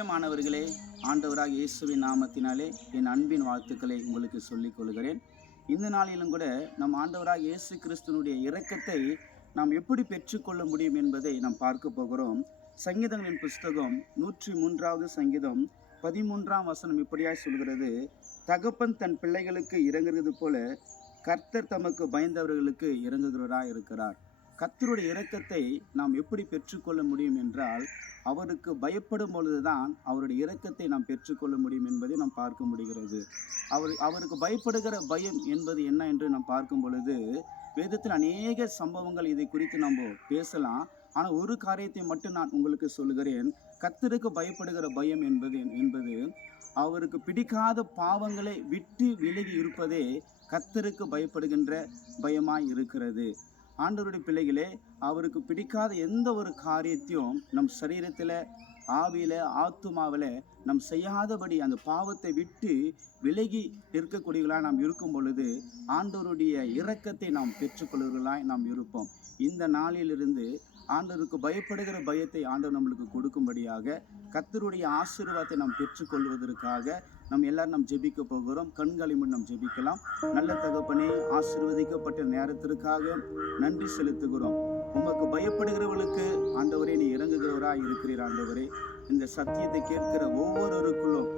பிரியமானவர்களே, ஆண்டவராக இயேசுவின் நாமத்தினாலே என் அன்பின் வாழ்த்துக்களை உங்களுக்கு சொல்லிக் கொள்கிறேன். இந்த நாளிலும் கூட நம் ஆண்டவராக இயேசு கிறிஸ்துனுடைய இரக்கத்தை நாம் எப்படி பெற்றுக்கொள்ள முடியும் என்பதை நாம் பார்க்க போகிறோம். சங்கீதங்களின் புஸ்தகம் 103வது சங்கீதம் 13ஆம் வசனம் இப்படியாய் சொல்கிறது, தகப்பன் தன் பிள்ளைகளுக்கு இறங்குகிறது போல கர்த்தர் தமக்கு பயந்தவர்களுக்கு இறங்குகிறவராய் இருக்கிறார். கர்த்தருடைய இரக்கத்தை நாம் எப்படி பெற்றுக்கொள்ள முடியும் என்றால், அவருக்கு பயப்படும் பொழுதுதான் அவருடைய இரக்கத்தை நாம் பெற்றுக்கொள்ள முடியும் என்பதை நாம் பார்க்க முடிகிறது. அவருக்கு பயப்படுகிற பயம் என்பது என்ன என்று நாம் பார்க்கும் பொழுது, வேதத்தில் அநேக சம்பவங்கள் இதை குறித்து நம்ம பேசலாம். ஆனால் ஒரு காரியத்தை மட்டும் நான் உங்களுக்கு சொல்கிறேன். கர்த்தருக்கு பயப்படுகிற பயம் என்பது அவருக்கு பிடிக்காத பாவங்களை விட்டு விலகி இருப்பதே கர்த்தருக்கு பயப்படுகின்ற பயமாய் இருக்கிறது. ஆண்டவருடைய பிள்ளைகளே, அவருக்கு பிடிக்காத எந்த ஒரு காரியத்தையும் நம் சரீரத்தில், ஆவியில், ஆத்துமாவில் நம் செய்யாதபடி அந்த பாவத்தை விட்டு விலகி இருக்கக்கூடியவர்களாக நாம் இருக்கும் பொழுது ஆண்டவருடைய இரக்கத்தை நாம் பெற்றுக்கொள்வர்களாய் நாம் இருப்போம். இந்த நாளிலிருந்து ஆண்டவருக்கு பயப்படுகிற பயத்தை ஆண்டவர் நம்மளுக்கு கொடுக்கும்படியாக, கர்த்தருடைய ஆசீர்வாதத்தை நாம் பெற்றுக்கொள்வதற்காக நம்ம எல்லாரும் நாம் ஜெபிக்க போகிறோம். கண்களை முன் நாம் ஜெபிக்கலாம். நல்ல தகப்பனே, ஆசீர்வதிக்கப்பட்ட நேரத்திற்காக நன்றி செலுத்துகிறோம். உமக்கு பயப்படுகிறவர்களுக்கு ஆண்டவரே நீ இறங்குகிறவராய் இருக்கிறீர். ஆண்டவரே, இந்த சத்தியத்தை கேட்கிற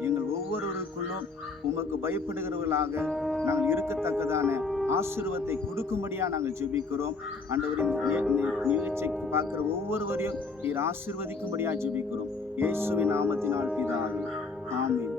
எங்கள் ஒவ்வொருவருக்குள்ளும் உமக்கு பயப்படுகிறவர்களாக நாங்கள் இருக்கத்தக்கதான ஆசீர்வாதத்தை கொடுக்கும்படியா நாங்கள் ஜெபிக்கிறோம். ஆண்டவரின் நிகழ்ச்சியை பார்க்கிற ஒவ்வொருவரையும் நீர் ஆசீர்வதிக்கும்படியா ஜெபிக்கிறோம். இயேசுவின் நாமத்தினால் பிதாவே, ஆமென்.